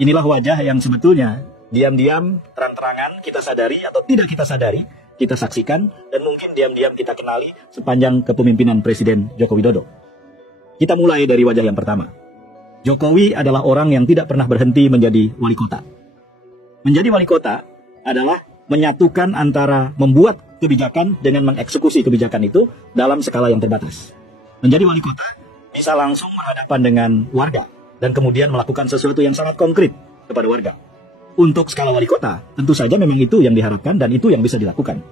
Inilah wajah yang sebetulnya diam-diam, terang-terangan kita sadari atau tidak kita sadari, kita saksikan, dan mungkin diam-diam kita kenali sepanjang kepemimpinan Presiden Joko Widodo. Kita mulai dari wajah yang pertama. Jokowi adalah orang yang tidak pernah berhenti menjadi wali kota. Menjadi wali kota adalah menyatukan antara membuat kebijakan dengan mengeksekusi kebijakan itu dalam skala yang terbatas. Menjadi wali kota bisa langsung berhadapan dengan warga dan kemudian melakukan sesuatu yang sangat konkret kepada warga. Untuk skala wali kota, tentu saja memang itu yang diharapkan dan itu yang bisa dilakukan.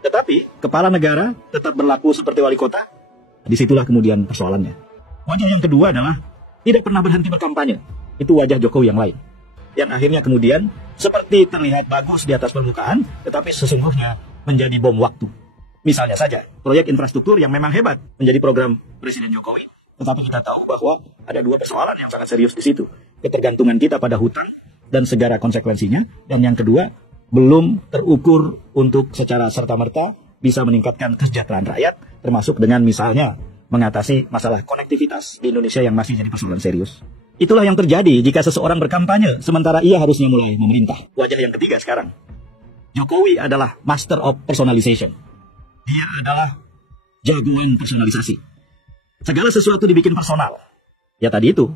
Tetapi kepala negara tetap berlaku seperti wali kota, disitulah kemudian persoalannya. Wajah yang kedua adalah tidak pernah berhenti berkampanye. Itu wajah Jokowi yang lain, yang akhirnya kemudian seperti terlihat bagus di atas permukaan, tetapi sesungguhnya menjadi bom waktu. Misalnya saja, proyek infrastruktur yang memang hebat menjadi program Presiden Jokowi, tetapi kita tahu bahwa ada dua persoalan yang sangat serius di situ. Ketergantungan kita pada hutang dan segala konsekuensinya, dan yang kedua, belum terukur untuk secara serta-merta bisa meningkatkan kesejahteraan rakyat, termasuk dengan misalnya mengatasi masalah konektivitas di Indonesia yang masih jadi persoalan serius. Itulah yang terjadi jika seseorang berkampanye, sementara ia harusnya mulai memerintah. Wajah yang ketiga sekarang. Jokowi adalah master of personalization. Dia adalah jagoan personalisasi. Segala sesuatu dibikin personal. Ya tadi itu,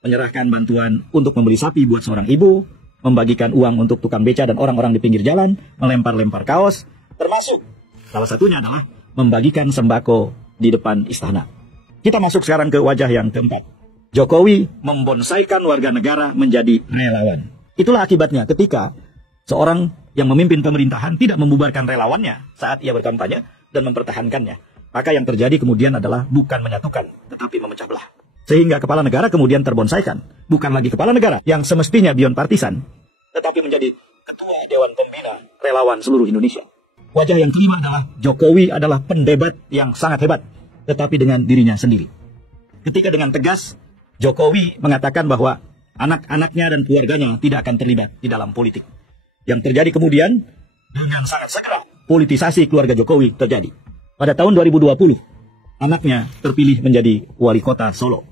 menyerahkan bantuan untuk membeli sapi buat seorang ibu, membagikan uang untuk tukang beca dan orang-orang di pinggir jalan, melempar-lempar kaos, termasuk salah satunya adalah membagikan sembako di depan istana. Kita masuk sekarang ke wajah yang keempat. Jokowi membonsaikan warga negara menjadi relawan. Itulah akibatnya ketika seorang yang memimpin pemerintahan tidak membubarkan relawannya saat ia berkampanye dan mempertahankannya. Maka yang terjadi kemudian adalah bukan menyatukan, tetapi memecah belah. Sehingga kepala negara kemudian terbonsaikan. Bukan lagi kepala negara yang semestinya beyond partisan, tetapi menjadi ketua Dewan Pembina Relawan seluruh Indonesia. Wajah yang kelima adalah Jokowi adalah pendebat yang sangat hebat, tetapi dengan dirinya sendiri. Ketika dengan tegas, Jokowi mengatakan bahwa anak-anaknya dan keluarganya tidak akan terlibat di dalam politik. Yang terjadi kemudian, dengan sangat segera, politisasi keluarga Jokowi terjadi. Pada tahun 2020, anaknya terpilih menjadi wali kota Solo.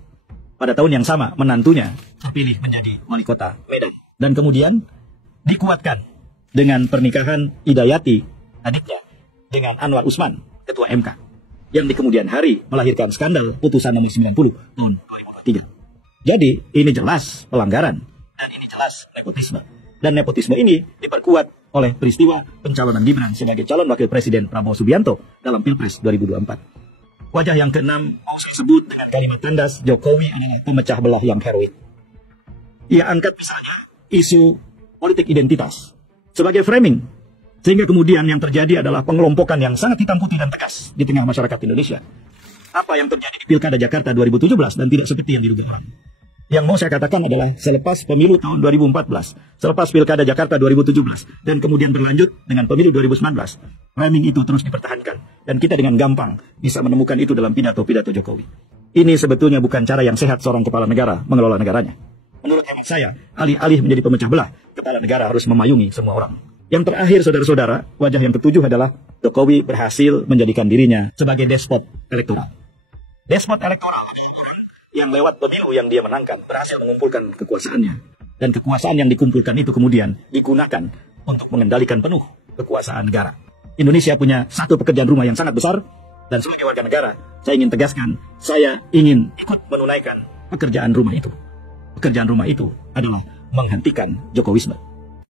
Pada tahun yang sama, menantunya terpilih menjadi wali kota Medan. Dan kemudian dikuatkan dengan pernikahan Hidayati, adiknya, dengan Anwar Usman, ketua MK, yang di kemudian hari melahirkan skandal putusan nomor 90 tahun 2023. Jadi ini jelas pelanggaran dan ini jelas nepotisme. Dan nepotisme ini diperkuat oleh peristiwa pencalonan Gibran sebagai calon wakil presiden Prabowo Subianto dalam Pilpres 2024. Wajah yang keenam mau saya sebut dengan kalimat tandas, Jokowi adalah pemecah belah yang heroik. Ia angkat misalnya isu politik identitas sebagai framing, sehingga kemudian yang terjadi adalah pengelompokan yang sangat hitam putih dan tegas di tengah masyarakat Indonesia. Apa yang terjadi di Pilkada Jakarta 2017 dan tidak seperti yang diduga orang. Yang mau saya katakan adalah selepas pemilu tahun 2014, selepas Pilkada Jakarta 2017, dan kemudian berlanjut dengan pemilu 2019, framing itu terus dipertahankan. Dan kita dengan gampang bisa menemukan itu dalam pidato-pidato Jokowi. Ini sebetulnya bukan cara yang sehat seorang kepala negara mengelola negaranya. Menurut hemat saya, alih-alih menjadi pemecah belah, kepala negara harus memayungi semua orang. Yang terakhir, saudara-saudara, wajah yang ketujuh adalah Jokowi berhasil menjadikan dirinya sebagai despot elektoral. Despot elektoral adalah orang yang lewat pemilu yang dia menangkan berhasil mengumpulkan kekuasaannya. Dan kekuasaan yang dikumpulkan itu kemudian digunakan untuk mengendalikan penuh kekuasaan negara. Indonesia punya satu pekerjaan rumah yang sangat besar, dan sebagai warga negara, saya ingin tegaskan, saya ingin ikut menunaikan pekerjaan rumah itu. Pekerjaan rumah itu adalah menghentikan Jokowisme.